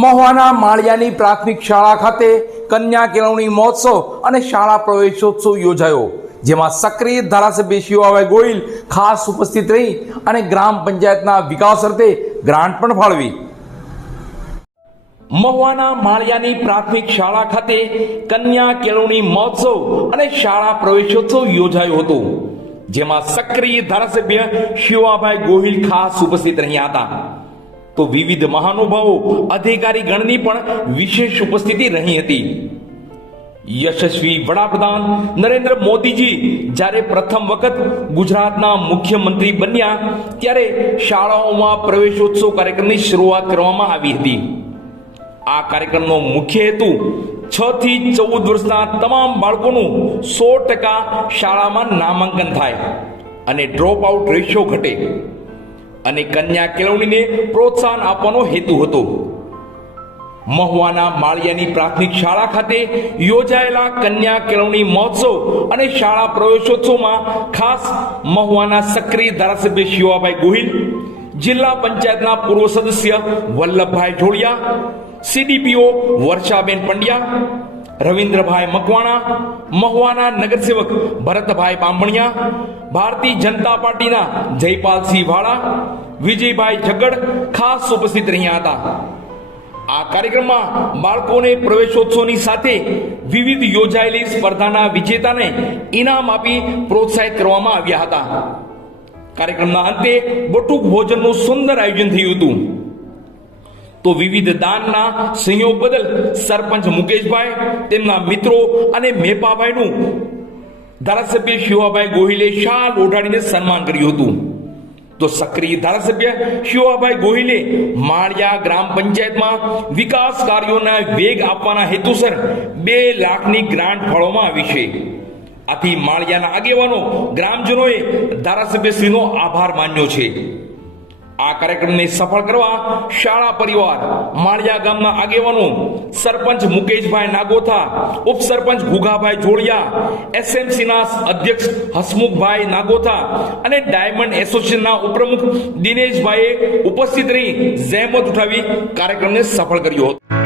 મહુવાના માળિયાની પ્રાથમિક શાળા ખાતે કન્યા કેળવણી મહોત્સવ અને શાળા પ્રવેશોત્સવ યોજાયો, જેમાં સક્રિય ધારાસભ્ય શિવાભાઈ ગોહિલ ખાસ ઉપસ્થિત રહી અને ગ્રામ પંચાયતના વિકાસ અર્થે ગ્રાન્ટ પણ ફાળવી. મહુવાના માળિયાની પ્રાથમિક શાળા ખાતે કન્યા કેળવણી મહોત્સવ અને શાળા પ્રવેશોત્સવ યોજાયો હતો, જેમાં સક્રિય ધારાસભ્ય શિવાભાઈ ગોહિલ ખાસ ઉપસ્થિત રહ્યા હતા. તો વિવિધ મહાનુભાવો અધિકારી ગણની પણ વિશેષ ઉપસ્થિતિ રહી હતી. યશસ્વી વડાપ્રધાન નરેન્દ્ર મોદીજી જ્યારે પ્રથમ વખત ગુજરાતના મુખ્યમંત્રી બન્યા ત્યારે શાળાઓમાં પ્રવેશોત્સવ કાર્યક્રમની શરૂઆત કરવામાં આવી હતી. આ કાર્યક્રમનો મુખ્ય હેતુ 6 થી 14 વર્ષના તમામ બાળકોનું 100% શાળામાં નામાંકન થાય અને ડ્રોપ આઉટ રેશિયો ઘટે અને કન્યા કેળવણીને પ્રોત્સાહન આપવાનો હેતુ હતો. મહુવાના માળિયાની પ્રાથમિક શાળા ખાતે યોજાયેલા કન્યા કેળવણી મહોત્સવ અને શાળા પ્રવેશોત્સવમાં ખાસ મહુવાના સક્રિય ધારાસભ્ય શિવાભાઈ ગોહિલ, જિલ્લા પંચાયતના પૂર્વ સદસ્ય વલ્લભભાઈ જોડિયા, સીડીપીઓ વર્ષાબેન પંડ્યા, રવિન્દ્રભાઈ મકવાણા, મહુવાના નગરસેવક ભરતભાઈ બામણિયા, ભારતીય જનતા પાર્ટીના જયપાલસિંહ વાળા, વિજયભાઈ ઝગડ ખાસ ઉપસ્થિત રહ્યા હતા. આ કાર્યક્રમમાં બાળકોને પ્રવેશોત્સવની સાથે વિવિધ યોજાયેલી સ્પર્ધાના વિજેતાને ઇનામ આપી પ્રોત્સાહિત કરવામાં આવ્યા હતા. કાર્યક્રમના અંતે બટુક ભોજનનું સુંદર આયોજન થયું હતું. તો વિવિધ દાનના સંયોગ બદલ સરપંચ મુકેશભાઈ, તેમના મિત્રો અને મેપાભાઈનું ધારાસભ્ય શિવાભાઈ ગોહિલે શાલ ઓઢાડીને સન્માન કર્યું હતું. તો સક્રિય ધારાસભ્ય શિવાભાઈ ગોહિલે માળિયા ગ્રામ પંચાયતમાં વિકાસ કાર્યોના વેગ આપવાના હેતુસર 2 લાખની ગ્રાન્ટ ફાળવવામાં આવી છે. આથી માળિયાના આગેવાનો ગ્રામજનોએ ધારાસભ્યશ્રીનો આભાર માન્યો છે. આ કાર્યક્રમને સફળ કરવા શાળા પરિવાર, માળિયા ગામના આગેવાનો, સરપંચ મુકેશભાઈ નાગોથા, ઉપસરપંચ ગુગાભાઈ જોડિયા, એસએમસીના અધ્યક્ષ હસમુખભાઈ નાગોથા અને ડાયમંડ એસોસિએશનના ઉપપ્રમુખ દિનેશભાઈએ ઉપસ્થિત રહી જહેમત ઉઠાવી કાર્યક્રમને સફળ કર્યો હતો.